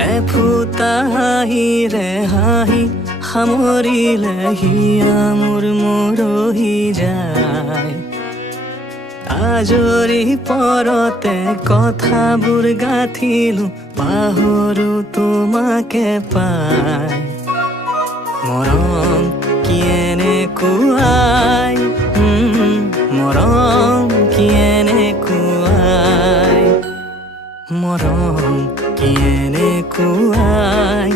এফুটা হাঁহিৰে হাঁহি সামৰিলে হিয়া মোৰ মৰহি যায়। আজৰি পৰতে কথাবোৰ গাঁঠিলো পাহৰো তোমাকে পাই। মৰম কি এনেকুৱাই, মৰম কি এনেকুৱাই, মৰম কি এনেকুৱাই।